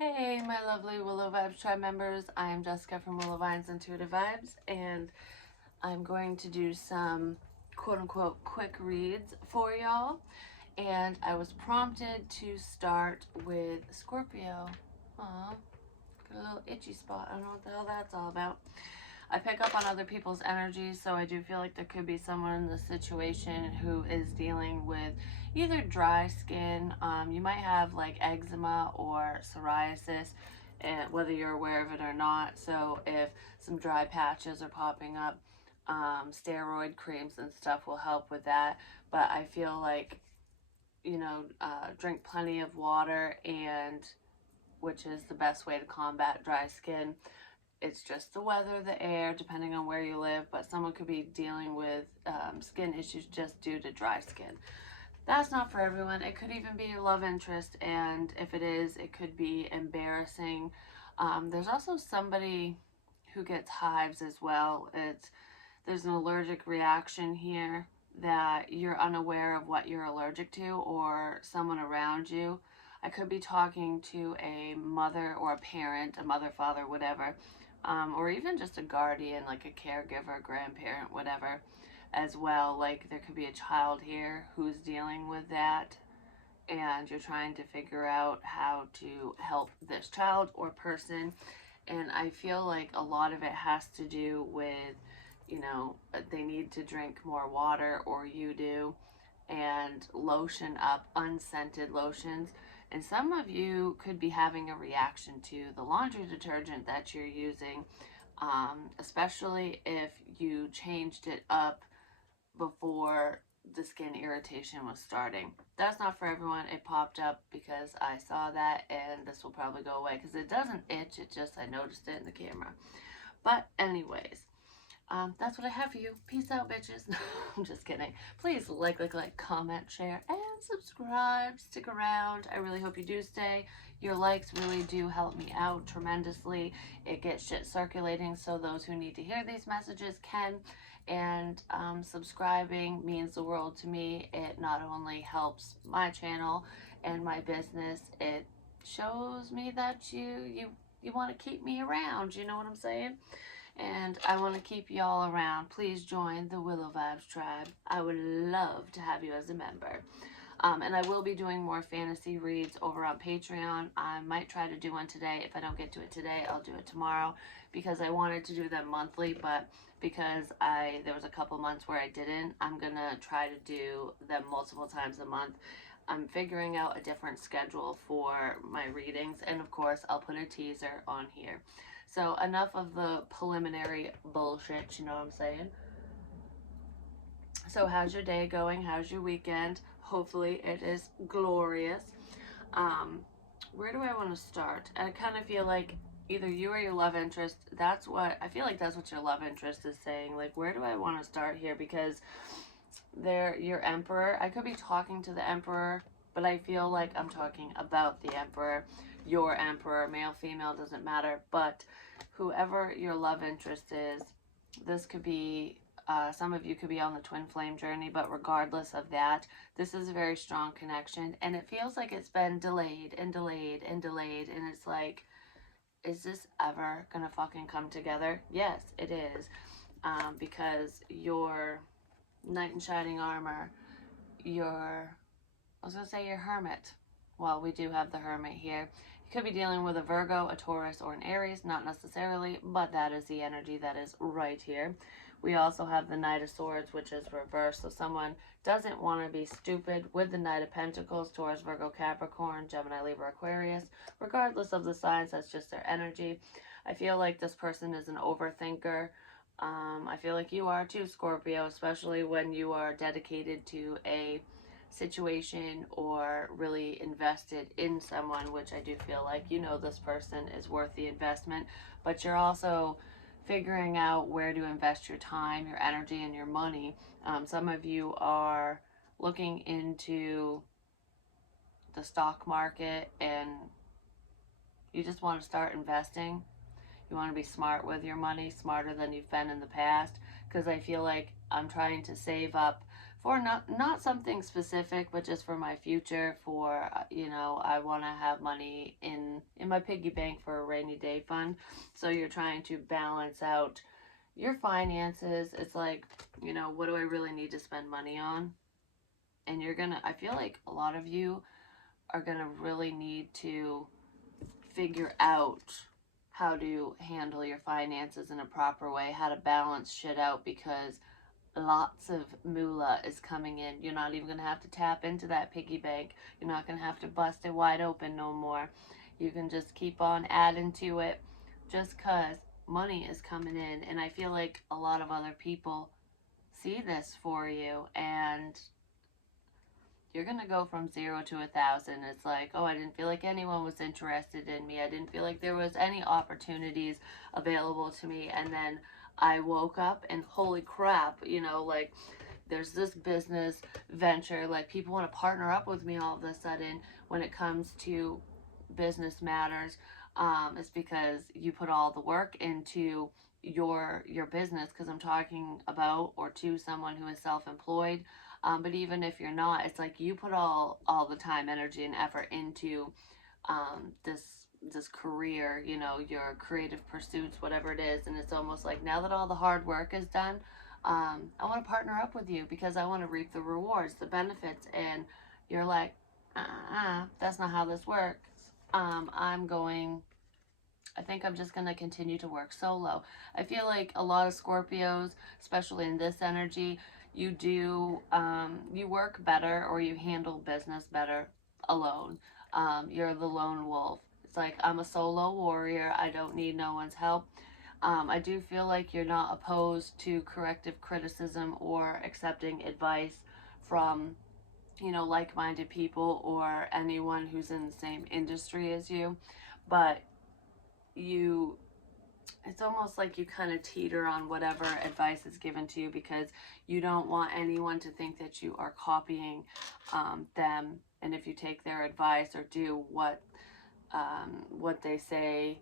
Hey, my lovely Willow Vibes Tribe members. I am Jessica from Willow Vines Intuitive Vibes, and I'm going to do some quote unquote quick reads for y'all. And I was prompted to start with Scorpio. Aw, got a little itchy spot. I don't know what the hell that's all about. I pick up on other people's energies, so I do feel like there could be someone in the situation who is dealing with either dry skin. You might have like eczema or psoriasis, and whether you're aware of it or not. So if some dry patches are popping up, steroid creams and stuff will help with that. But I feel like, drink plenty of water, and which is the best way to combat dry skin. It's just the weather, the air, depending on where you live, but someone could be dealing with skin issues just due to dry skin. That's not for everyone. It could even be your love interest, and if it is, it could be embarrassing. There's also somebody who gets hives as well. There's an allergic reaction here that you're unaware of what you're allergic to, or someone around you. I could be talking to a mother or a parent, a mother, father, whatever, or even just a guardian, like a caregiver, grandparent, whatever, as well. Like there could be a child here who's dealing with that, and you're trying to figure out how to help this child or person. And I feel like a lot of it has to do with, they need to drink more water, or you do, and lotion up, unscented lotions. And some of you could be having a reaction to the laundry detergent that you're using, especially if you changed it up before the skin irritation was starting. That's not for everyone. It popped up because I saw that, and this will probably go away because it doesn't itch. It just, I noticed it in the camera. But anyways, that's what I have for you. Peace out, bitches. I'm just kidding. Please like, comment, share, and subscribe. Stick around. I really hope you do stay. Your likes really do help me out tremendously. It gets shit circulating so those who need to hear these messages can. And subscribing means the world to me. It not only helps my channel and my business, it shows me that you want to keep me around. You know what I'm saying? And I want to keep y'all around. Please join the Willow Vibes tribe. I would love to have you as a member. And I will be doing more fantasy reads over on Patreon. I might try to do one today. If I don't get to it today, I'll do it tomorrow, because I wanted to do them monthly, but because there was a couple months where I didn't, I'm gonna try to do them multiple times a month. I'm figuring out a different schedule for my readings, and of course I'll put a teaser on here. So enough of the preliminary bullshit, you know what I'm saying? So how's your day going? How's your weekend? Hopefully it is glorious. Where do I want to start? I kind of feel like either you or your love interest, I feel like that's what your love interest is saying. Like, where do I want to start here? Because your emperor, I could be talking to the emperor, but I feel like I'm talking about the emperor, your emperor, male, female, doesn't matter. But whoever your love interest is, this could be, some of you could be on the twin flame journey, but regardless of that, this is a very strong connection, and it feels like it's been delayed and delayed and delayed, and it's like, is this ever gonna fucking come together? Yes, it is, because your knight in shining armor, I was gonna say your hermit. Well, we do have the hermit here. You could be dealing with a Virgo, a Taurus, or an Aries, not necessarily, but that is the energy that is right here. We also have the Knight of Swords, which is reversed, so someone doesn't want to be stupid with the Knight of Pentacles, Taurus, Virgo, Capricorn, Gemini, Libra, Aquarius. Regardless of the signs, that's just their energy. I feel like this person is an overthinker. I feel like you are too, Scorpio, especially when you are dedicated to a situation or really invested in someone, which I do feel like, this person is worth the investment, but you're also figuring out where to invest your time, your energy, and your money. Some of you are looking into the stock market, and you just want to start investing. You want to be smart with your money, smarter than you've been in the past, because I feel like I'm trying to save up for not something specific, but just for my future. For I want to have money in my piggy bank for a rainy day fund. So you're trying to balance out your finances. It's like, what do I really need to spend money on? And I feel like a lot of you are gonna really need to figure out how to handle your finances in a proper way, how to balance shit out, because lots of moolah is coming in. You're not even going to have to tap into that piggy bank. You're not going to have to bust it wide open no more. You can just keep on adding to it just because money is coming in. And I feel like a lot of other people see this for you, and you're going to go from 0 to 1,000. It's like, oh, I didn't feel like anyone was interested in me. I didn't feel like there was any opportunities available to me. And then I woke up and holy crap, like there's this business venture. Like people want to partner up with me all of a sudden when it comes to business matters. It's because you put all the work into your business, because I'm talking about or to someone who is self-employed. But even if you're not, it's like you put all the time, energy, and effort into this career, your creative pursuits, whatever it is. And it's almost like now that all the hard work is done, I want to partner up with you because I want to reap the rewards, the benefits. And you're like, that's not how this works. I think I'm just going to continue to work solo. I feel like a lot of Scorpios, especially in this energy, you work better or you handle business better alone. You're the lone wolf. It's like, I'm a solo warrior. I don't need no one's help. I do feel like you're not opposed to corrective criticism or accepting advice from, like-minded people or anyone who's in the same industry as you. But you it's almost like you kind of teeter on whatever advice is given to you, because you don't want anyone to think that you are copying them. And if you take their advice or do what they say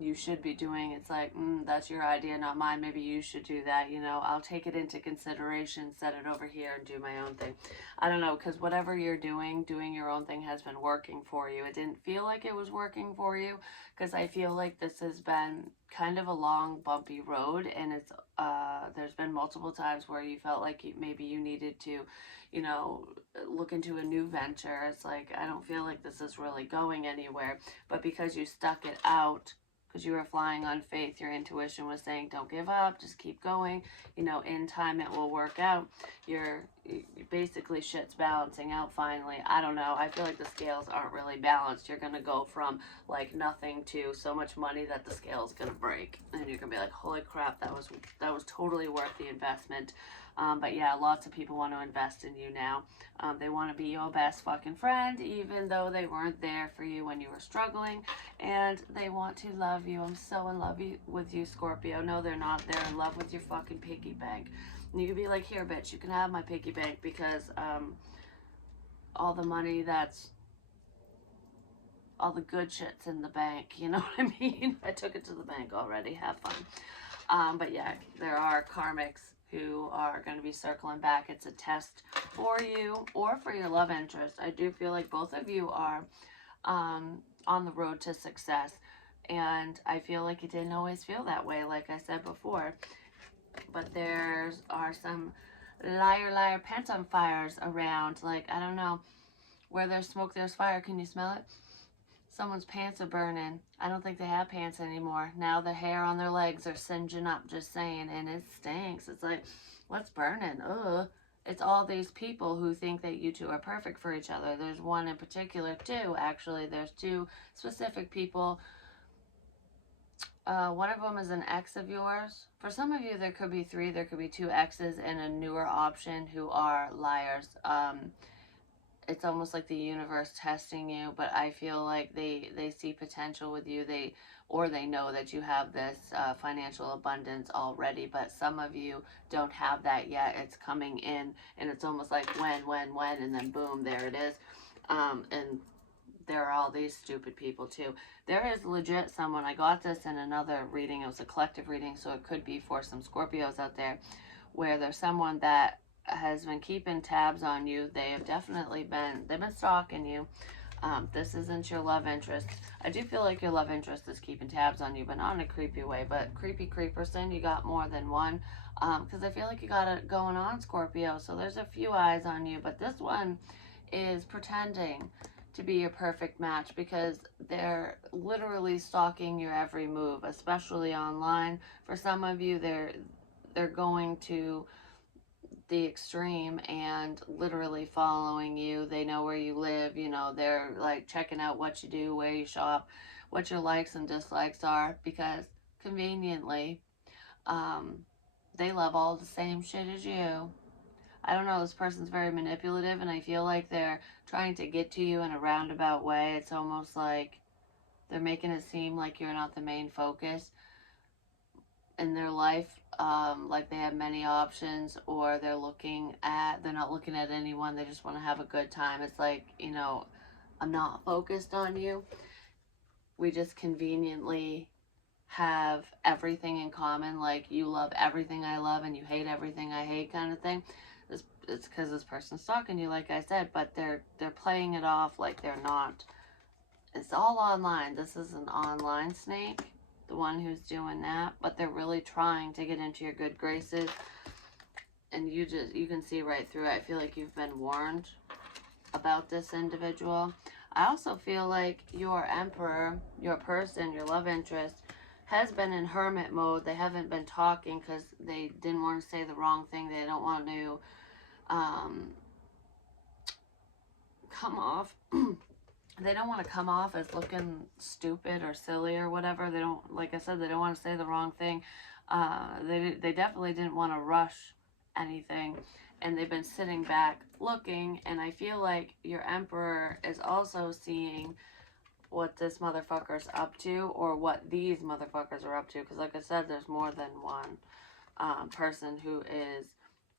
you should be doing, it's like, that's your idea, not mine. Maybe you should do that. I'll take it into consideration, set it over here, and do my own thing. I don't know, because whatever you're doing your own thing has been working for you. It didn't feel like it was working for you, because I feel like this has been kind of a long, bumpy road, and there's been multiple times where you felt like maybe you needed to, look into a new venture. It's like, I don't feel like this is really going anywhere, but because you stuck it out, because you were flying on faith, your intuition was saying, don't give up, just keep going, in time it will work out. You're basically, shit's balancing out finally. I don't know, I feel like the scales aren't really balanced. You're gonna go from like nothing to so much money that the scale's gonna break, and you're gonna be like, holy crap, that was totally worth the investment. But yeah, lots of people want to invest in you now. They want to be your best fucking friend, even though they weren't there for you when you were struggling. And they want to love you. I'm so in love with you, Scorpio. No, they're not. They're in love with your fucking piggy bank. And you could be like, here, bitch, you can have my piggy bank, because all the money all the good shit's in the bank. You know what I mean? I took it to the bank already. Have fun. But yeah, there are karmics who are going to be circling back. It's a test for you or for your love interest. I do feel like both of you are on the road to success, and I feel like it didn't always feel that way, like I said before. But there are some liar pants on fires around. Like, I don't know, where there's smoke there's fire. Can you smell it? Someone's pants are burning. I don't think they have pants anymore. Now the hair on their legs are singeing up, just saying, and it stinks. It's like, what's burning? Ugh. It's all these people who think that you two are perfect for each other. There's one in particular, two, actually. There's two specific people. One of them is an ex of yours. For some of you, there could be three. There could be two exes and a newer option who are liars. It's almost like the universe testing you, but I feel like they see potential with you. They know that you have this financial abundance already, but some of you don't have that yet. It's coming in, and it's almost like when, and then boom, there it is. And there are all these stupid people too. There is legit someone, I got this in another reading, it was a collective reading, so it could be for some Scorpios out there, where there's someone that has been keeping tabs on you. They have definitely they've been stalking you. This isn't your love interest. I do feel like your love interest is keeping tabs on you, but not in a creepy way. But creepy creeperson, you got more than one. Because I feel like you got it going on, Scorpio. So there's a few eyes on you, but this one is pretending to be your perfect match because they're literally stalking your every move, especially online. For some of you, they're going to the extreme and literally following you. They know where you live, you know, they're like checking out what you do, where you shop, what your likes and dislikes are, because conveniently, um, they love all the same shit as you. I don't know, this person's very manipulative and I feel like they're trying to get to you in a roundabout way. It's almost like they're making it seem like you're not the main focus in their life, like they have many options, or they're not looking at anyone, they just want to have a good time. It's like, you know, I'm not focused on you, we just conveniently have everything in common, like you love everything I love and you hate everything I hate, kind of thing. It's because this person's stalking you, like I said, but they're playing it off like they're not. It's all online. This is an online snake, the one who's doing that, but they're really trying to get into your good graces, and you can see right through it. I feel like you've been warned about this individual. I also feel like your emperor, your person, your love interest, has been in hermit mode. They haven't been talking because they didn't want to say the wrong thing. They don't want to come off they don't want to come off as looking stupid or silly or whatever. They don't, like I said, they don't want to say the wrong thing. They definitely didn't want to rush anything, and they've been sitting back looking, and I feel like your emperor is also seeing what this motherfucker's up to, or what these motherfuckers are up to, because like I said, there's more than one person who is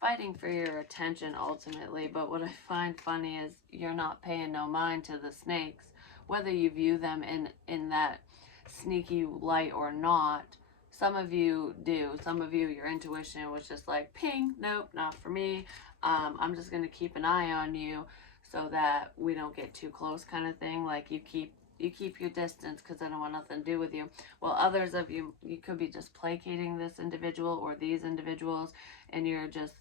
fighting for your attention ultimately. But what I find funny is you're not paying no mind to the snakes, whether you view them in that sneaky light or not. Some of you do. Some of you, your intuition was just like, ping, nope, not for me. I'm just going to keep an eye on you so that we don't get too close, kind of thing. Like you keep your distance because I don't want nothing to do with you. Well, others of you, you could be just placating this individual or these individuals, and you're just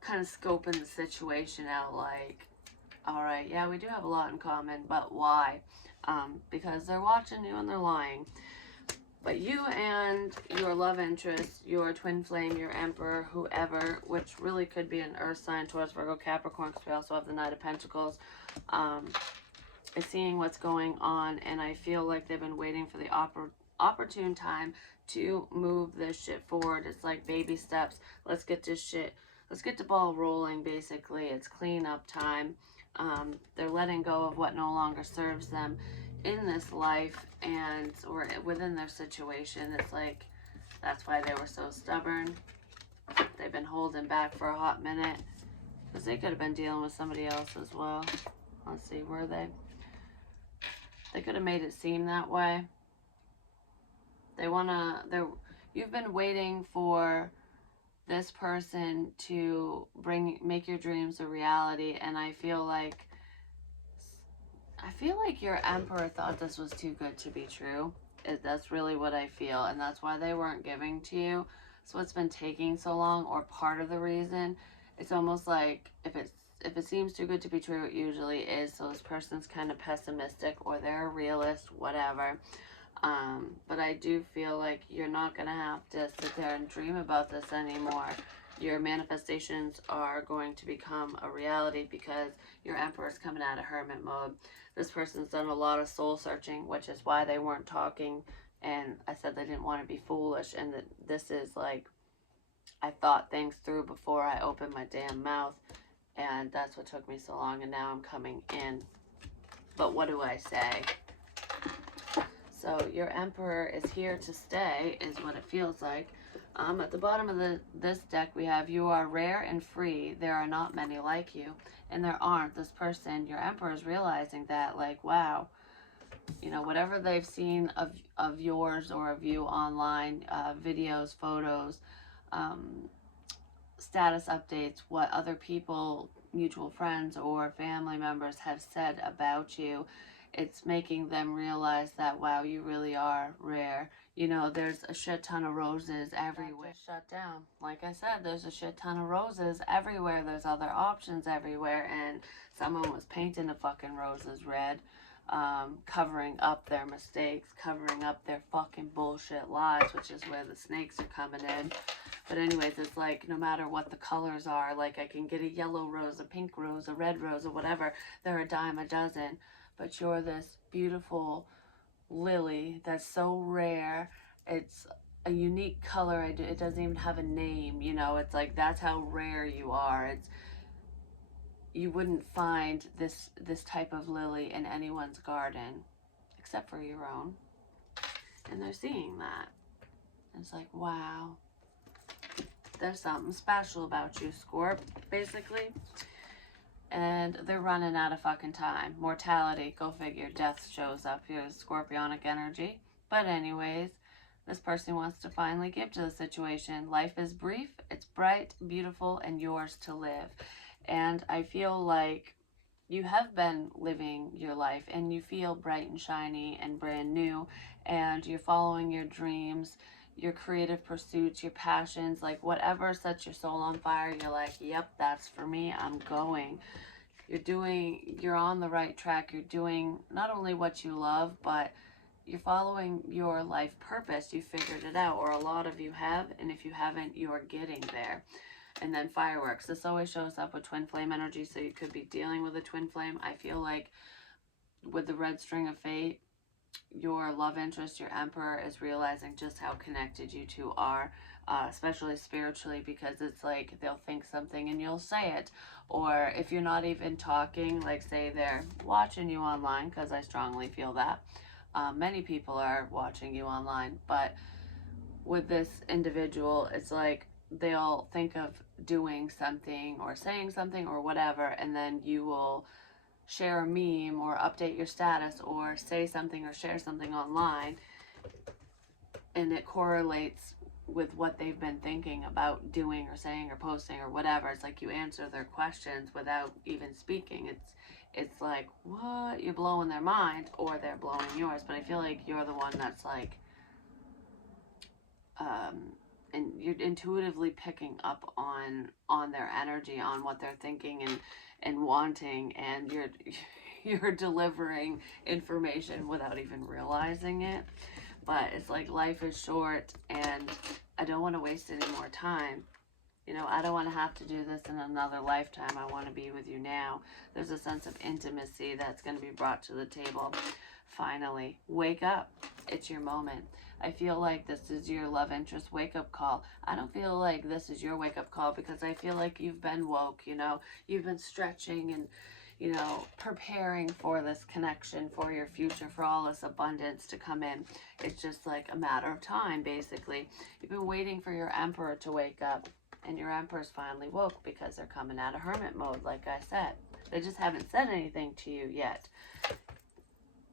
kind of scoping the situation out like, all right, yeah, we do have a lot in common, but why? Because they're watching you and they're lying. But you and your love interest, your twin flame, your emperor, whoever, which really could be an earth sign, Taurus, Virgo, Capricorn, because we also have the Knight of Pentacles, is seeing what's going on, and I feel like they've been waiting for the opportune time to move this shit forward. It's like baby steps. Let's get the ball rolling, basically. It's cleanup time. They're letting go of what no longer serves them in this life and or within their situation. It's like that's why they were so stubborn. They've been holding back for a hot minute because they could have been dealing with somebody else as well. Let's see, were they? They could have made it seem that way. You've been waiting for this person to make your dreams a reality, and I feel like your emperor thought this was too good to be true. That's really what I feel, and that's why they weren't giving to you. So it's been taking so long, or part of the reason. It's almost like if it seems too good to be true, it usually is. So this person's kind of pessimistic, or they're a realist, whatever. But I do feel like you're not going to have to sit there and dream about this anymore. Your manifestations are going to become a reality because your emperor is coming out of hermit mode. This person's done a lot of soul searching, which is why they weren't talking. And I said they didn't want to be foolish. And that this is like, I thought things through before I opened my damn mouth. And that's what took me so long. And now I'm coming in. But what do I say? So your emperor is here to stay, is what it feels like. At the bottom of this deck, we have, you are rare and free. There are not many like you. And there aren't. This person, your emperor, is realizing that, like, wow, you know, whatever they've seen of yours or of you online, videos, photos, status updates, what other people, mutual friends or family members have said about you. It's making them realize that, wow, you really are rare. You know, there's a shit ton of roses everywhere. Shut down. Like I said, there's a shit ton of roses everywhere. There's other options everywhere. And someone was painting the fucking roses red, covering up their mistakes, covering up their fucking bullshit lies, which is where the snakes are coming in. But anyways, it's like, no matter what the colors are, like I can get a yellow rose, a pink rose, a red rose, or whatever. They're a dime a dozen. But you're this beautiful lily that's so rare. It's a unique color. It doesn't even have a name, you know. It's like, that's how rare you are. It's, you wouldn't find this type of lily in anyone's garden except for your own. And they're seeing that. It's like, wow. There's something special about you, Scorp, basically. And they're running out of fucking time. Mortality, go figure. Death shows up. Here's Scorpionic energy. But anyways, this person wants to finally give to the situation. Life is brief, it's bright, beautiful, and yours to live. And I feel like you have been living your life and you feel bright and shiny and brand new, and you're following your dreams, your creative pursuits, your passions, like whatever sets your soul on fire. You're like, yep, that's for me, I'm going. You're on the right track. You're doing not only what you love, but you're following your life purpose. You figured it out, or a lot of you have, and if you haven't, you are getting there. And then fireworks. This always shows up with twin flame energy, so you could be dealing with a twin flame. I feel like with the red string of fate, your love interest, your emperor, is realizing just how connected you two are, especially spiritually, because it's like they'll think something and you'll say it. Or if you're not even talking, like say they're watching you online, because I strongly feel that. Many people are watching you online, but with this individual, it's like they'll think of doing something or saying something or whatever, and then you will share a meme or update your status or say something or share something online, and it correlates with what they've been thinking about doing or saying or posting or whatever. It's like you answer their questions without even speaking. It's like, what? You're blowing their mind, or they're blowing yours. But I feel like you're the one that's like, and you're intuitively picking up on their energy, on what they're thinking and wanting, and you're delivering information without even realizing it. But it's like, life is short, and I don't want to waste any more time. You know, I don't want to have to do this in another lifetime. I want to be with you now. There's a sense of intimacy that's going to be brought to the table. Finally, wake up. It's your moment. I feel like this is your love interest wake-up call. I don't feel like this is your wake-up call, because I feel like you've been woke, you know. You've been stretching and, you know, preparing for this connection, for your future, for all this abundance to come in. It's just like a matter of time, basically. You've been waiting for your emperor to wake up, and your emperor's finally woke, because they're coming out of hermit mode, like I said. They just haven't said anything to you yet.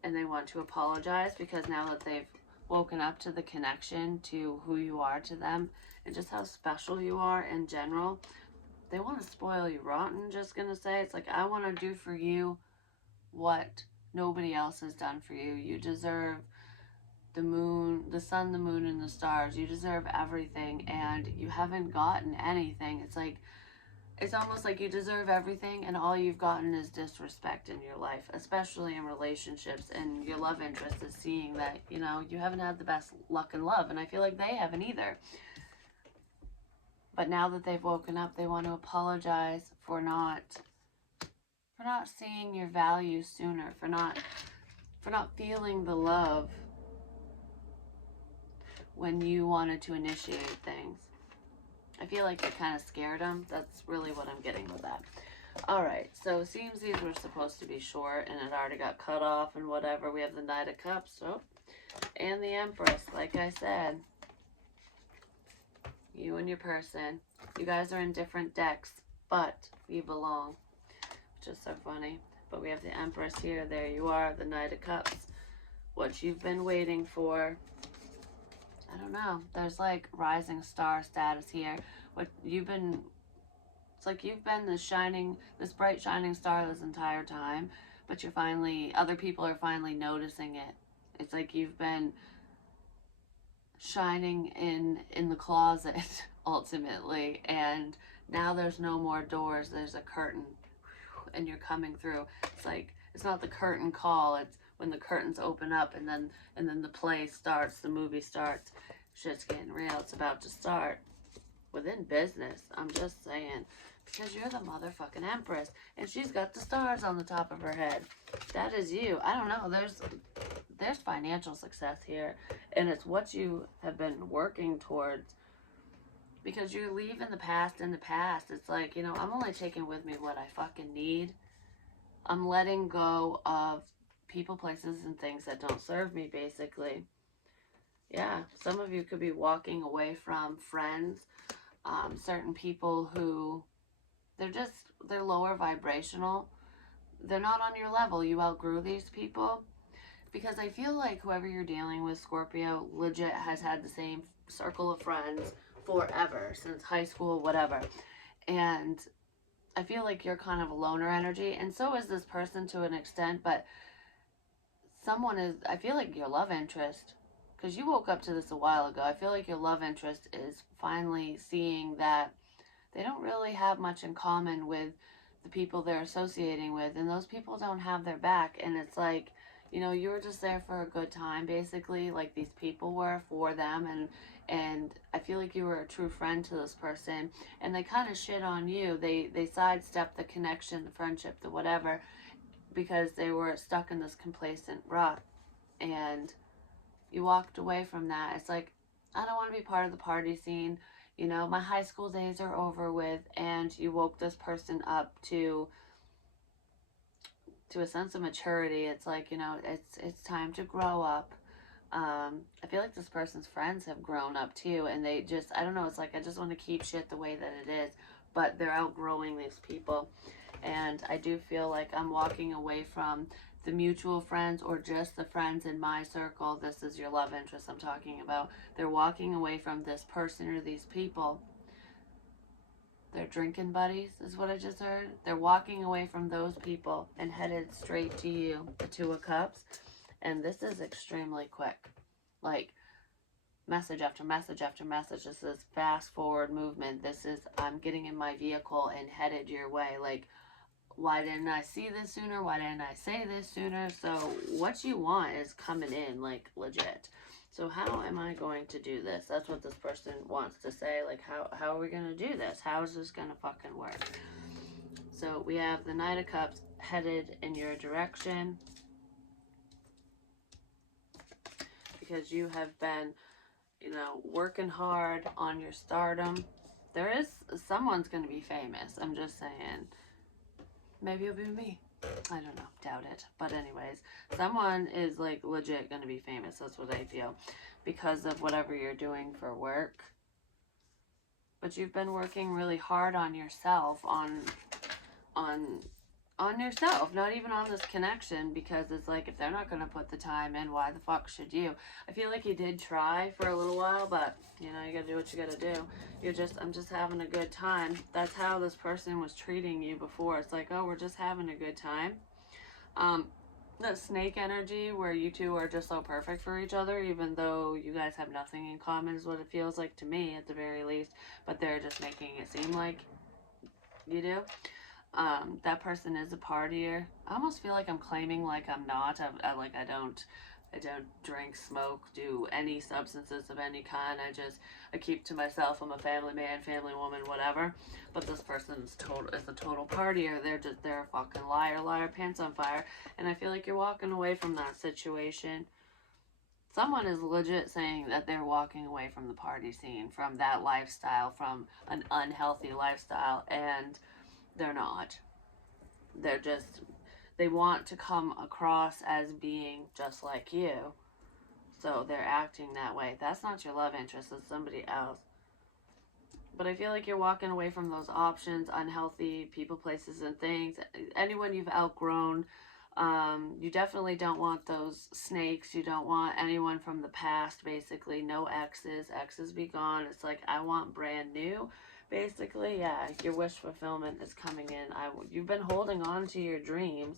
And they want to apologize, because now that they've woken up to the connection, to who you are to them, and just how special you are in general, they want to spoil you rotten, just gonna say. It's like, I want to do for you what nobody else has done for you. You deserve the moon, the sun, the moon, and the stars. You deserve everything, and you haven't gotten anything. It's like, it's almost like you deserve everything, and all you've gotten is disrespect in your life, especially in relationships. And your love interest is seeing that, you know, you haven't had the best luck in love, and I feel like they haven't either. But now that they've woken up, they want to apologize for not seeing your value sooner, for not feeling the love when you wanted to initiate things. I feel like it kind of scared them. That's really what I'm getting with that. Alright, so it seems these were supposed to be short, and it already got cut off and whatever. We have the Knight of Cups, and the Empress, like I said. You and your person. You guys are in different decks, but you belong. Which is so funny. But we have the Empress here. There you are, the Knight of Cups. What you've been waiting for. I don't know. There's like rising star status here. What you've been It's like you've been this bright shining star this entire time, but other people are finally noticing it. It's like you've been shining in the closet ultimately, and now there's no more doors, there's a curtain, and you're coming through. It's like it's not the curtain call, it's when the curtains open up, and then the play starts, the movie starts. Shit's getting real, it's about to start within business. I'm just saying, because you're the motherfucking empress, and she's got the stars on the top of her head. That is you. I don't know, there's financial success here, and it's what you have been working towards, because you're leaving the past in the past. It's like, I'm only taking with me what I fucking need. I'm letting go of people, places, and things that don't serve me, basically. Yeah, some of you could be walking away from friends, certain people who they're lower vibrational. They're not on your level. You outgrew these people. Because I feel like whoever you're dealing with, Scorpio, legit has had the same circle of friends forever, since high school, whatever. And I feel like you're kind of a loner energy, and so is this person to an extent, but I feel like your love interest, because you woke up to this a while ago, I feel like your love interest is finally seeing that they don't really have much in common with the people they're associating with, and those people don't have their back. And it's like, you were just there for a good time, basically, like these people were for them, and I feel like you were a true friend to this person, and they kind of shit on you. They sidestepped the connection, the friendship, the whatever, because they were stuck in this complacent rut, and you walked away from that. It's like, I don't want to be part of the party scene. My high school days are over with, and you woke this person up to a sense of maturity. It's like, it's time to grow up. I feel like this person's friends have grown up too, and they just, I don't know, it's like, I just want to keep shit the way that it is, but they're outgrowing these people. And I do feel like I'm walking away from the mutual friends, or just the friends in my circle. This is your love interest I'm talking about. They're walking away from this person or these people. They're drinking buddies, is what I just heard. They're walking away from those people and headed straight to you, the Two of Cups. And this is extremely quick. Like, message after message after message. This is fast forward movement. This is, I'm getting in my vehicle and headed your way. Like, why didn't I see this sooner? Why didn't I say this sooner? So what you want is coming in, like, legit. So how am I going to do this? That's what this person wants to say. Like, how are we going to do this? How is this going to fucking work? So we have the Knight of Cups headed in your direction, because you have been, working hard on your stardom. Someone's going to be famous. I'm just saying. Maybe it'll be me. I don't know. Doubt it. But anyways, someone is like legit going to be famous. That's what I feel. Because of whatever you're doing for work. But you've been working really hard on yourself, on yourself, not even on this connection, because it's like, if they're not going to put the time in, why the fuck should you? I feel like you did try for a little while, but you got to do what you got to do. I'm just having a good time. That's how this person was treating you before. It's like, oh, we're just having a good time. That snake energy where you two are just so perfect for each other, even though you guys have nothing in common, is what it feels like to me, at the very least. But they're just making it seem like you do. That person is a partier. I almost feel like I'm claiming like I'm not. I don't drink, smoke, do any substances of any kind. I keep to myself. I'm a family man, family woman, whatever. But this person is a total partier. They're a fucking liar, pants on fire. And I feel like you're walking away from that situation. Someone is legit saying that they're walking away from the party scene, from that lifestyle, from an unhealthy lifestyle, and they're not. They want to come across as being just like you. So they're acting that way. That's not your love interest, it's somebody else. But I feel like you're walking away from those options, unhealthy people, places, and things. Anyone you've outgrown. You definitely don't want those snakes. You don't want anyone from the past, basically. No exes. Exes be gone. It's like, I want brand new Basically, yeah, your wish fulfillment is coming in. You've been holding on to your dreams,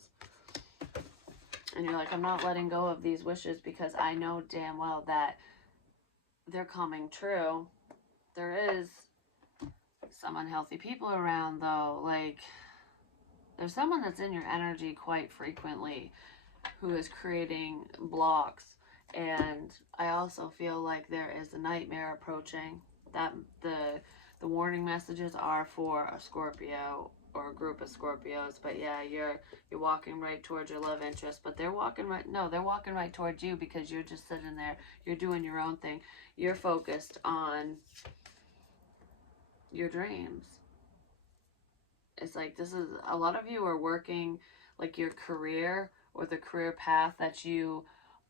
and you're like, I'm not letting go of these wishes because I know damn well that they're coming true. There is some unhealthy people around, though. Like, there's someone that's in your energy quite frequently who is creating blocks. And I also feel like there is a nightmare approaching. That the warning messages are for a Scorpio or a group of Scorpios. But yeah, you're walking right towards your love interest, but they're walking right towards you because you're just sitting there. You're doing your own thing. You're focused on your dreams. It's like, this is, a lot of you are working like your career or the career path that you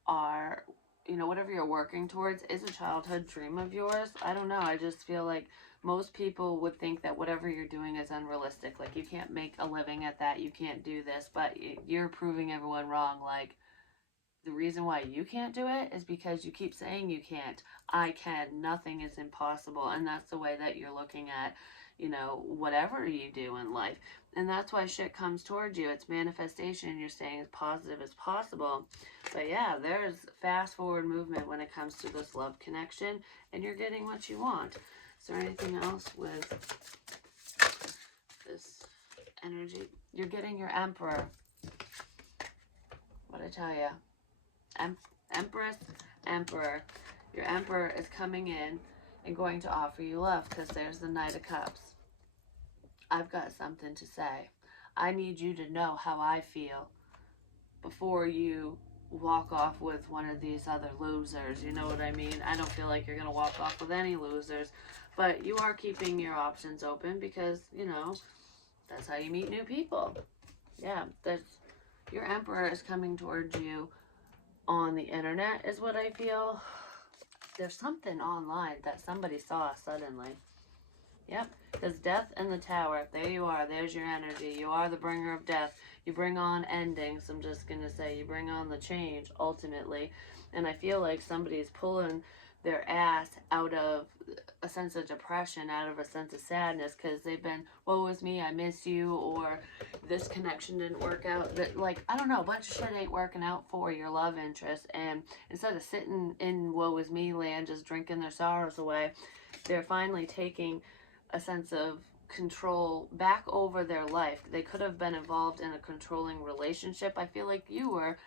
are, whatever you're working towards is a childhood dream of yours. I don't know. I just feel like most people would think that whatever you're doing is unrealistic. Like, you can't make a living at that. You can't do this, but you're proving everyone wrong. Like, the reason why you can't do it is because you keep saying you can't. I can. Nothing is impossible. And that's the way that you're looking at, whatever you do in life. And that's why shit comes towards you. It's manifestation. You're staying as positive as possible. But yeah, there's fast forward movement when it comes to this love connection. And you're getting what you want. Is there anything else with this energy? You're getting your Emperor. What'd I tell you? Empress, Emperor. Your Emperor is coming in and going to offer you love because there's the Knight of Cups. I've got something to say. I need you to know how I feel before you walk off with one of these other losers. You know what I mean? I don't feel like you're going to walk off with any losers, but you are keeping your options open because, that's how you meet new people. Yeah, your Emperor is coming towards you on the internet is what I feel. There's something online that somebody saw suddenly. Yep, because death and the Tower, there you are, there's your energy. You are the bringer of death. You bring on endings, I'm just going to say. You bring on the change, ultimately. And I feel like somebody's pulling their ass out of a sense of depression, out of a sense of sadness, because they've been, woe is me, I miss you, or this connection didn't work out. That, like, I don't know, a bunch of shit ain't working out for your love interest. And instead of sitting in woe is me land, just drinking their sorrows away, they're finally taking a sense of control back over their life. They could have been involved in a controlling relationship. I feel like you were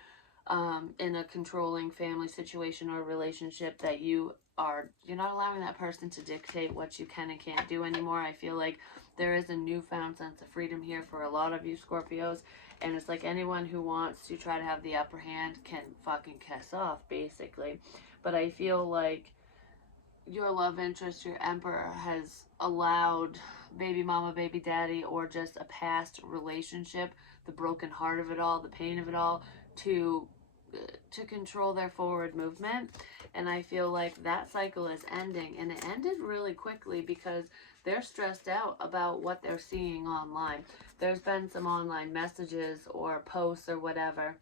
in a controlling family situation or relationship that you're not allowing that person to dictate what you can and can't do anymore. I feel like there is a newfound sense of freedom here for a lot of you Scorpios, and it's like anyone who wants to try to have the upper hand can fucking kiss off, basically. But I feel like your love interest, your Emperor, has allowed baby mama, baby daddy, or just a past relationship, the broken heart of it all, the pain of it all, to control their forward movement. And I feel like that cycle is ending, and it ended really quickly because they're stressed out about what they're seeing online. There's been some online messages or posts or whatever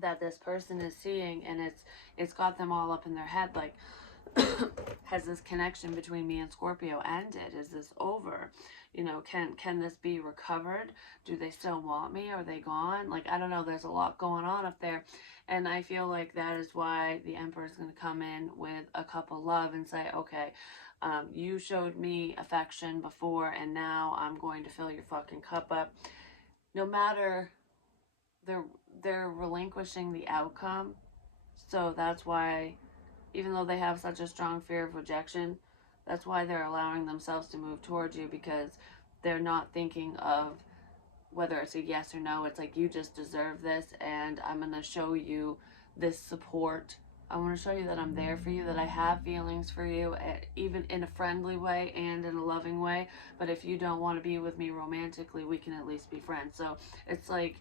that this person is seeing, and it's got them all up in their head like, has this connection between me and Scorpio ended? Is this over? Can this be recovered? Do they still want me? Are they gone? Like, I don't know. There's a lot going on up there. And I feel like that is why the Emperor is going to come in with a cup of love and say, okay, you showed me affection before, and now I'm going to fill your fucking cup up. No matter, they're relinquishing the outcome. So that's why, even though they have such a strong fear of rejection, that's why they're allowing themselves to move towards you, because they're not thinking of whether it's a yes or no. It's like, you just deserve this, and I'm going to show you this support. I want to show you that I'm there for you, that I have feelings for you, even in a friendly way and in a loving way. But if you don't want to be with me romantically, we can at least be friends. So it's like,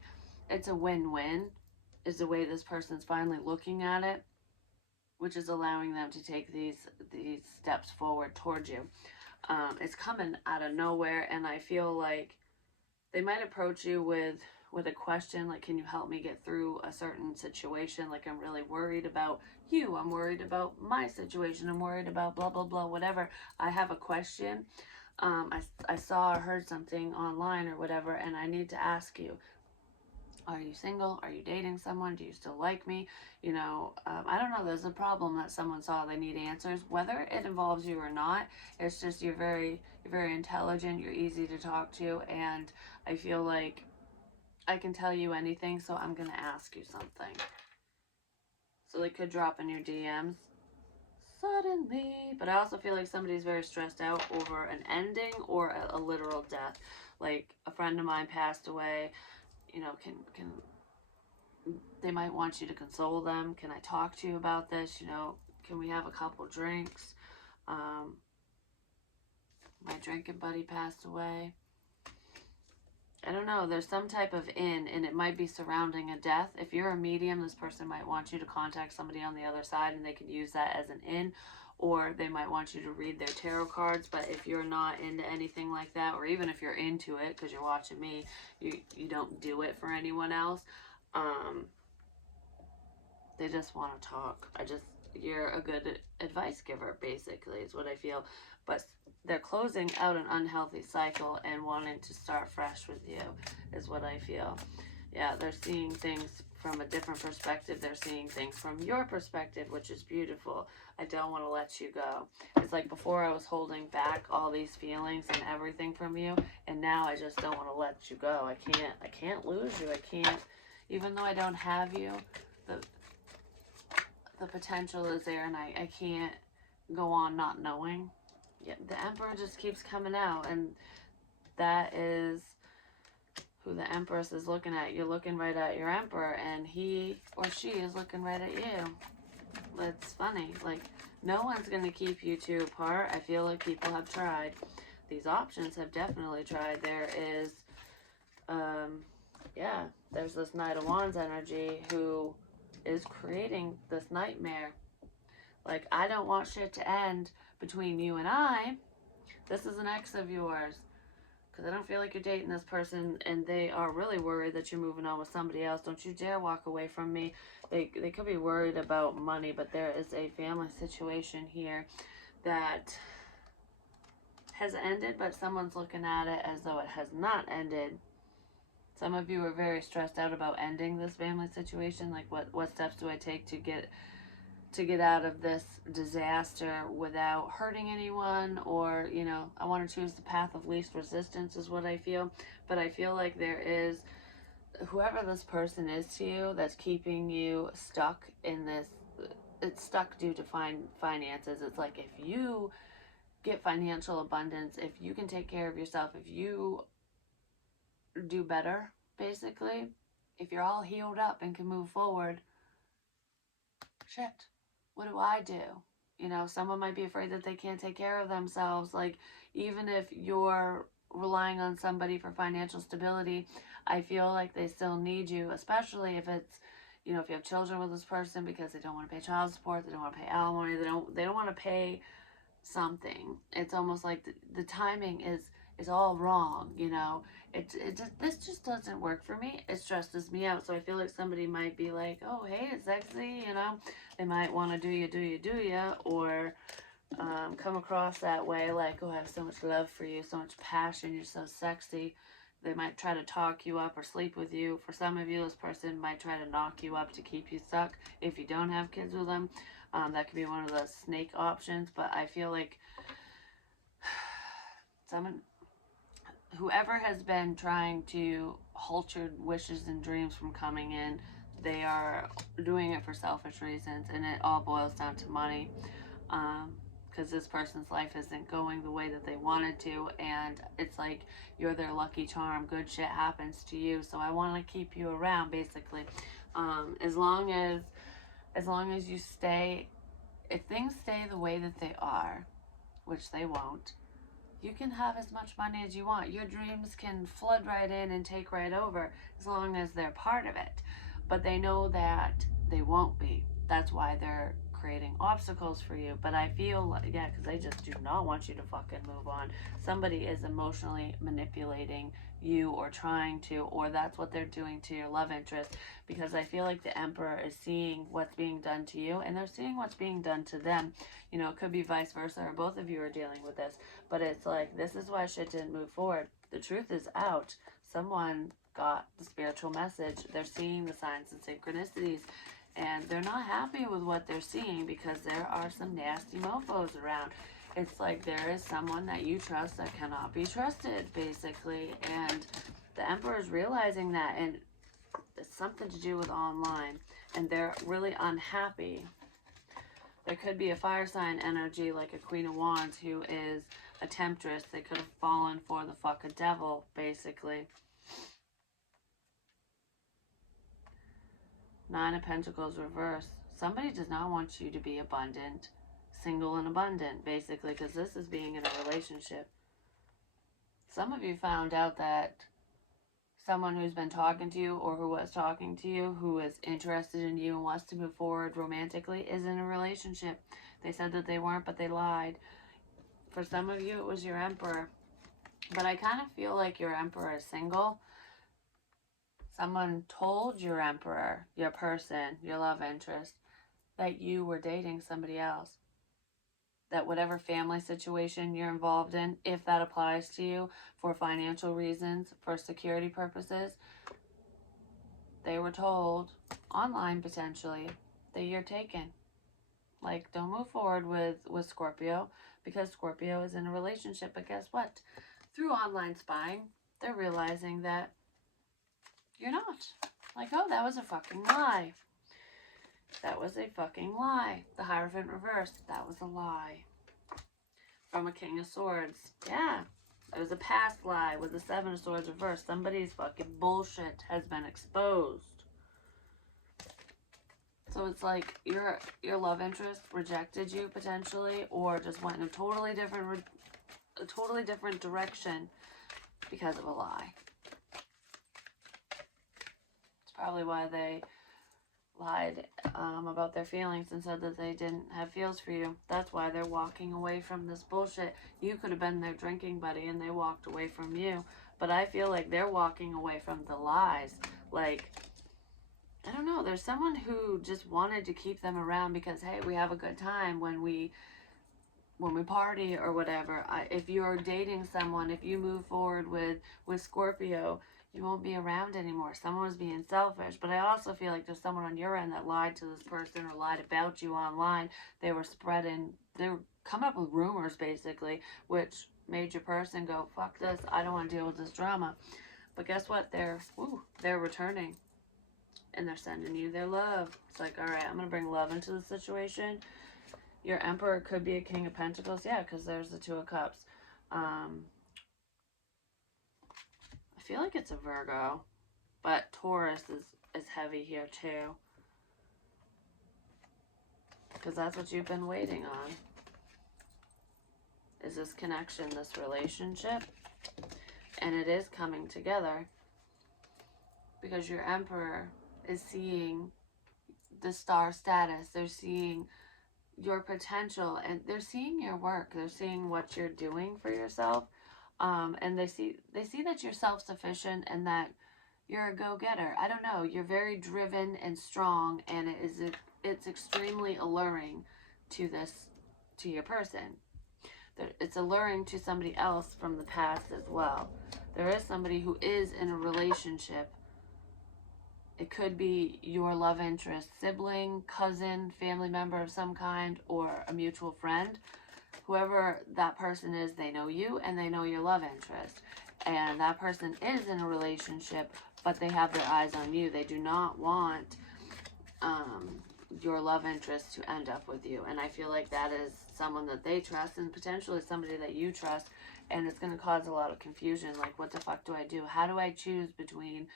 it's a win-win is the way this person's finally looking at it, which is allowing them to take these steps forward towards you. It's coming out of nowhere, and I feel like they might approach you with a question like, can you help me get through a certain situation? Like, I'm really worried about you. I'm worried about my situation. I'm worried about blah, blah, blah, whatever. I have a question. I saw or heard something online or whatever, and I need to ask you, are you single? Are you dating someone? Do you still like me? I don't know. There's a problem that someone saw. They need answers, whether it involves you or not. It's just you're very intelligent. You're easy to talk to, and I feel like I can tell you anything. So I'm gonna ask you something. So they could drop in your DMs suddenly, but I also feel like somebody's very stressed out over an ending or a literal death. Like a friend of mine passed away. Can they might want you to console them. Can I talk to you about this? Can we have a couple drinks? Um, my drinking buddy passed away. I don't know. There's some type of and it might be surrounding a death. If you're a medium, this person might want you to contact somebody on the other side, and they could use that as an in, or they might want you to read their tarot cards. But if you're not into anything like that, or even if you're into it because you're watching me, you don't do it for anyone else. They just want to talk. You're a good advice giver, basically, is what I feel. But they're closing out an unhealthy cycle and wanting to start fresh with you, is what I feel. Yeah, they're seeing things from a different perspective. They're seeing things from your perspective, which is beautiful. I don't want to let you go. It's like before I was holding back all these feelings and everything from you, and now I just don't want to let you go. I can't lose you. I can't, even though I don't have you, the potential is there, and I can't go on not knowing. Yeah, the Emperor just keeps coming out, and that is who the Empress is looking at. You're looking right at your Emperor, and he or she is looking right at you. It's funny. Like, no one's going to keep you two apart. I feel like people have tried. These options have definitely tried. There is, there's this Knight of Wands energy who is creating this nightmare. Like, I don't want shit to end between you and I. This is an ex of yours. Because I don't feel like you're dating this person, and they are really worried that you're moving on with somebody else. Don't you dare walk away from me. They could be worried about money, but there is a family situation here that has ended, but someone's looking at it as though it has not ended. Some of you are very stressed out about ending this family situation. Like, what steps do I take to get out of this disaster without hurting anyone? Or, I want to choose the path of least resistance, is what I feel. But I feel like there is, whoever this person is to you, that's keeping you stuck in this. It's stuck due to finances. It's like, if you get financial abundance, if you can take care of yourself, if you do better, basically, if you're all healed up and can move forward, shit, what do I do? Someone might be afraid that they can't take care of themselves. Like, even if you're relying on somebody for financial stability, I feel like they still need you, especially if it's, if you have children with this person, because they don't want to pay child support, they don't want to pay alimony, they don't want to pay something. It's almost like the timing is all wrong. This just doesn't work for me. It stresses me out. So I feel like somebody might be like, oh, hey, it's sexy. They might want to do you, or come across that way, like, oh, I have so much love for you, so much passion, you're so sexy. They might try to talk you up or sleep with you. For some of you, this person might try to knock you up to keep you stuck if you don't have kids with them. That could be one of the snake options. But I feel like whoever has been trying to halt your wishes and dreams from coming in, they are doing it for selfish reasons, and it all boils down to money. Because this person's life isn't going the way that they wanted to, and it's like you're their lucky charm. Good shit happens to you, so I want to keep you around, basically. As long as you stay, if things stay the way that they are, which they won't, you can have as much money as you want. Your dreams can flood right in and take right over, as long as they're part of it. But they know that they won't be. That's why they're creating obstacles for you. But I feel like, yeah, because they just do not want you to fucking move on. Somebody is emotionally manipulating you or trying to, or that's what they're doing to your love interest, because I feel like the Emperor is seeing what's being done to you and they're seeing what's being done to them. You know, it could be vice versa, or both of you are dealing with this, but it's like, this is why shit didn't move forward. The truth is out. Someone got the spiritual message. They're seeing the signs and synchronicities, and they're not happy with what they're seeing because there are some nasty mofos around. It's like there is someone that you trust that cannot be trusted, basically, and the Emperor is realizing that, and it's something to do with online, and they're really unhappy. There could be a fire sign energy, like a Queen of Wands who is a temptress. They could have fallen for the fucking devil, basically. Nine of Pentacles reverse. Somebody does not want you to be abundant, single and abundant, basically, because this is being in a relationship. Some of you found out that someone who's been talking to you, or who was talking to you, who is interested in you and wants to move forward romantically, is in a relationship. They said that they weren't, but they lied. For some of you, it was your Emperor. But I kind of feel like your Emperor is single. Someone told your Emperor, your person, your love interest, that you were dating somebody else. That whatever family situation you're involved in, if that applies to you for financial reasons, for security purposes, they were told, online potentially, that you're taken. Like, don't move forward with Scorpio, because Scorpio is in a relationship. But guess what? Through online spying, they're realizing that you're not. Like, oh, that was a fucking lie. That was a fucking lie. The Hierophant reversed. That was a lie. From a King of Swords. Yeah. It was a past lie with the Seven of Swords reversed. Somebody's fucking bullshit has been exposed. So it's like your love interest rejected you potentially, or just went in a totally different direction because of a lie. It's probably why they lied about their feelings and said that they didn't have feels for you. That's why they're walking away from this bullshit. You could have been their drinking buddy and they walked away from you. But I feel like they're walking away from the lies. Like, I don't know, there's someone who just wanted to keep them around because, hey, we have a good time when we party or whatever. If you're dating someone, if you move forward with Scorpio, you won't be around anymore. Someone was being selfish. But I also feel like there's someone on your end that lied to this person or lied about you online. They were coming up with rumors, basically, which made your person go, fuck this, I don't want to deal with this drama. But guess what? They're returning. And they're sending you their love. It's like, all right, I'm going to bring love into the situation. Your Emperor could be a King of Pentacles. Yeah, because there's the Two of Cups. I feel like it's a Virgo, but Taurus is heavy here too, because that's what you've been waiting on, is this connection, this relationship, and it is coming together because your Emperor is seeing the star status. They're seeing your potential, and they're seeing your work. They're seeing what you're doing for yourself. And they see that you're self-sufficient and that you're a go-getter. I don't know. You're very driven and strong, and it's extremely alluring to your person. It's alluring to somebody else from the past as well. There is somebody who is in a relationship. It could be your love interest, sibling, cousin, family member of some kind, or a mutual friend. Whoever that person is, they know you and they know your love interest. And that person is in a relationship, but they have their eyes on you. They do not want your love interest to end up with you. And I feel like that is someone that they trust, and potentially somebody that you trust. And it's going to cause a lot of confusion. Like, what the fuck do I do? How do I choose between,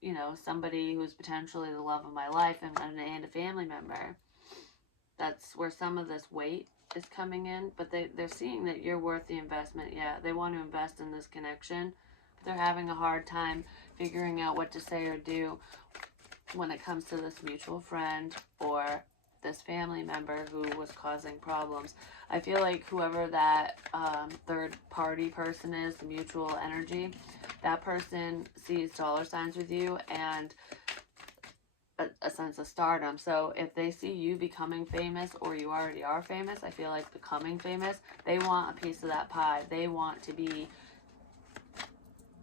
you know, somebody who's potentially the love of my life and a family member? That's where some of this weight is coming in, but they're seeing that you're worth the investment. Yeah, they want to invest in this connection, but they're having a hard time figuring out what to say or do when it comes to this mutual friend or this family member who was causing problems. I feel like whoever that third party person is, the mutual energy, that person sees dollar signs with you and a sense of stardom. So if they see you becoming famous, or you already are famous, I feel like becoming famous, they want a piece of that pie. They want to be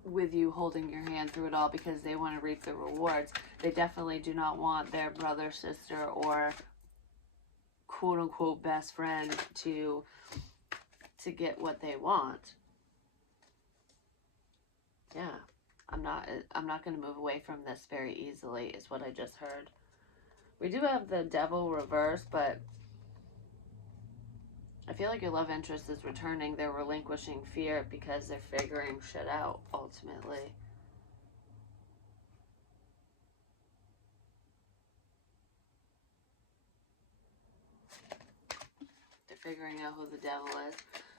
with you, holding your hand through it all, because they want to reap the rewards. They definitely do not want their brother, sister, or quote unquote best friend to get what they want. Yeah. I'm not going to move away from this very easily, is what I just heard. We do have the devil reverse, but I feel like your love interest is returning. They're relinquishing fear because they're figuring shit out, ultimately. They're figuring out who the devil is.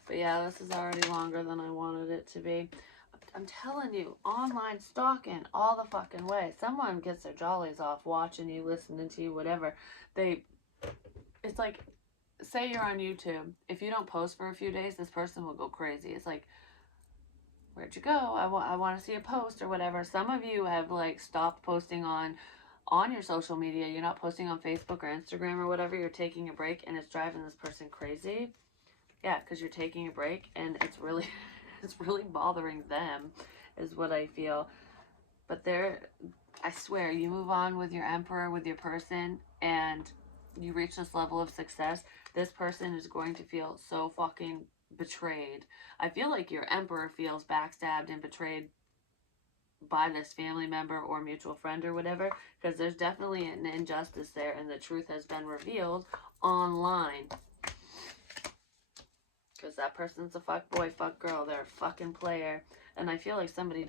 But yeah, this is already longer than I wanted it to be. I'm telling you, online stalking all the fucking way. Someone gets their jollies off watching you, listening to you, whatever. It's like, say you're on YouTube. If you don't post for a few days, this person will go crazy. It's like, where'd you go? I want to see a post or whatever. Some of you have like stopped posting on your social media. You're not posting on Facebook or Instagram or whatever. You're taking a break, and it's driving this person crazy. Yeah, because you're taking a break, and it's really it's really bothering them, is what I feel. But I swear, you move on with your emperor, with your person, and you reach this level of success, this person is going to feel so fucking betrayed. I feel like your emperor feels backstabbed and betrayed by this family member or mutual friend or whatever, because there's definitely an injustice there, and the truth has been revealed online. Because that person's a fuck boy, fuck girl, they're a fucking player. And I feel like somebody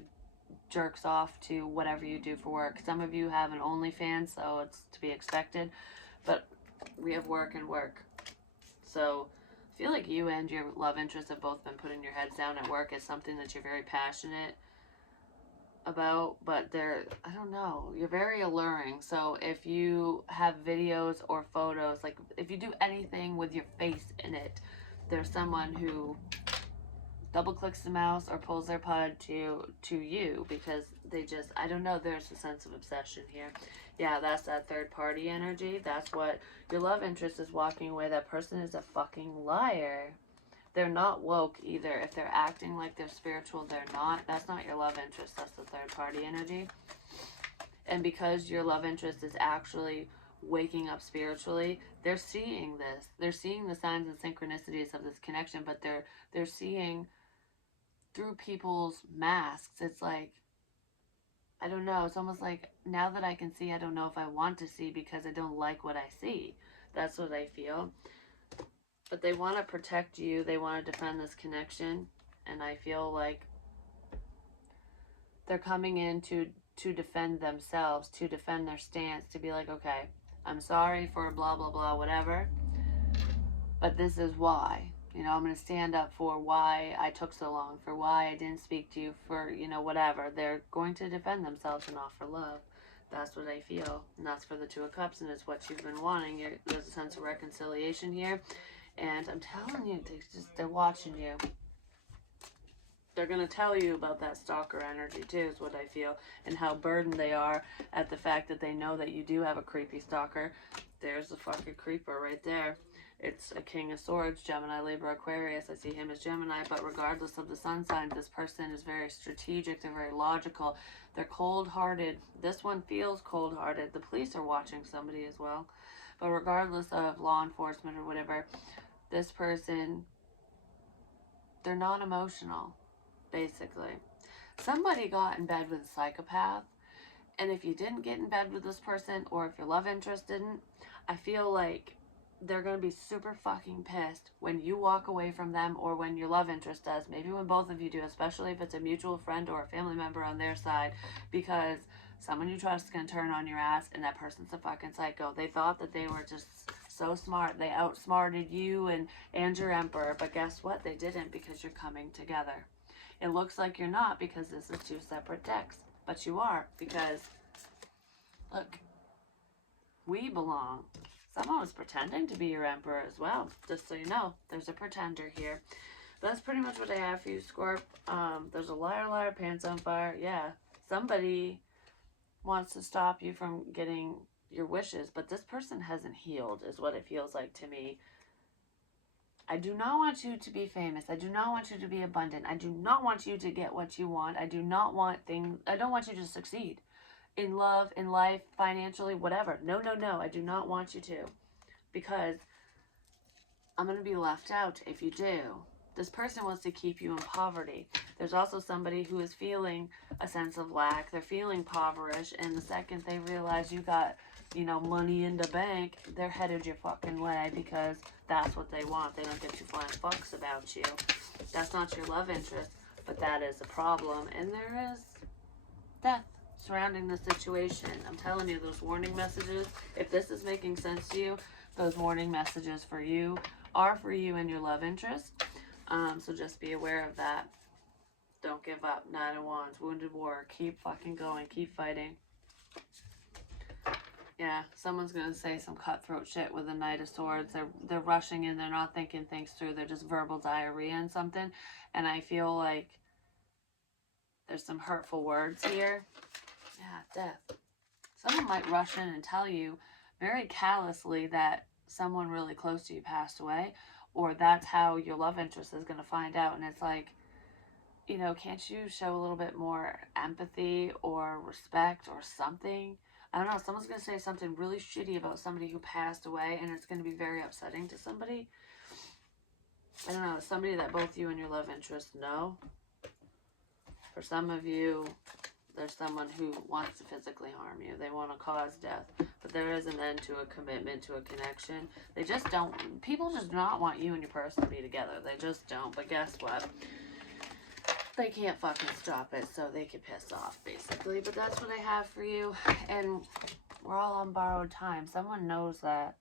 jerks off to whatever you do for work. Some of you have an OnlyFans, so it's to be expected. But we have work and work. So I feel like you and your love interest have both been putting your heads down at work as something that you're very passionate about, but I don't know, you're very alluring. So if you have videos or photos, like if you do anything with your face in it, there's someone who double clicks the mouse or pulls their pod to you, because they just, I don't know, there's a sense of obsession here. Yeah, that's that third party energy. That's what your love interest is walking away. That person is a fucking liar. They're not woke either. If they're acting like they're spiritual, they're not. That's not your love interest. That's the third party energy. And because your love interest is actually waking up spiritually, they're seeing this. They're seeing the signs and synchronicities of this connection, but they're seeing through people's masks. It's like, I don't know. It's almost like, now that I can see, I don't know if I want to see, because I don't like what I see. That's what I feel. But they want to protect you. They want to defend this connection. And I feel like they're coming in to defend themselves, to defend their stance, to be like, okay, I'm sorry for blah, blah, blah, whatever, but this is why. You know, I'm going to stand up for why I took so long, for why I didn't speak to you, for, you know, whatever. They're going to defend themselves and offer love. That's what I feel. And that's for the Two of Cups, and it's what you've been wanting. There's a sense of reconciliation here. And I'm telling you, they're watching you. They're going to tell you about that stalker energy too, is what I feel, and how burdened they are at the fact that they know that you do have a creepy stalker. There's the fucking creeper right there. It's a King of Swords, Gemini, Libra, Aquarius. I see him as Gemini, but regardless of the sun sign, this person is very strategic. They're very logical. They're cold-hearted. This one feels cold-hearted. The police are watching somebody as well. But regardless of law enforcement or whatever, this person, they're not emotional, basically. Somebody got in bed with a psychopath, and if you didn't get in bed with this person, or if your love interest didn't, I feel like they're going to be super fucking pissed when you walk away from them, or when your love interest does. Maybe when both of you do, especially if it's a mutual friend or a family member on their side, because someone you trust is going to turn on your ass, and that person's a fucking psycho. They thought that they were just so smart. They outsmarted you and your emperor, but guess what? They didn't, because you're coming together. It looks like you're not, because this is two separate decks, but you are, because look, we belong. Someone was pretending to be your emperor as well. Just so you know, there's a pretender here. But that's pretty much what I have for you, Scorp. There's a liar, liar, pants on fire. Yeah, somebody wants to stop you from getting your wishes, but this person hasn't healed, is what it feels like to me. I do not want you to be famous. I do not want you to be abundant. I do not want you to get what you want. I do not want things. I don't want you to succeed in love, in life, financially, whatever. No, no, no. I do not want you to, because I'm going to be left out if you do. This person wants to keep you in poverty. There's also somebody who is feeling a sense of lack. They're feeling impoverished, and the second they realize you got, money in the bank, they're headed your fucking way because that's what they want. They don't give two flying fucks about you. That's not your love interest, but that is a problem, and there is death surrounding the situation. I'm telling you, those warning messages, if this is making sense to you, those warning messages for you are for you and your love interest. So just be aware of that. Don't give up. Nine of Wands, wounded warrior. Keep fucking going. Keep fighting. Yeah, someone's gonna say some cutthroat shit with a Knight of Swords. They're rushing in. They're not thinking things through. They're just verbal diarrhea and something. And I feel like there's some hurtful words here. Yeah, death. Someone might rush in and tell you very callously that someone really close to you passed away, or that's how your love interest is going to find out. And it's like, can't you show a little bit more empathy or respect or something? I don't know. Someone's going to say something really shitty about somebody who passed away, and it's going to be very upsetting to somebody. I don't know. Somebody that both you and your love interest know. For some of you, there's someone who wants to physically harm you. They want to cause death. But there is an end to a commitment, to a connection. They just don't. People just do not want you and your person to be together. They just don't. But guess what? They can't fucking stop it, so they can piss off, basically. But that's what I have for you. And we're all on borrowed time. Someone knows that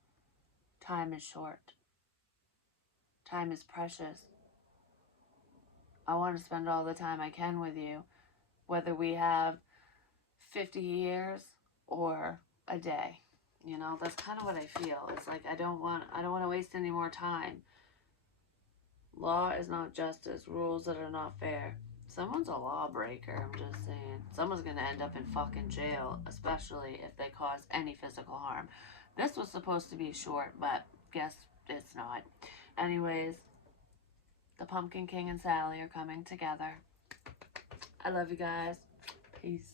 time is short. Time is precious. I want to spend all the time I can with you. Whether we have 50 years or a day. That's kind of what I feel. It's like I don't want to waste any more time. Law is not justice. Rules that are not fair. Someone's a lawbreaker, I'm just saying. Someone's going to end up in fucking jail, especially if they cause any physical harm. This was supposed to be short, but guess it's not. Anyways, the Pumpkin King and Sally are coming together. I love you guys. Peace.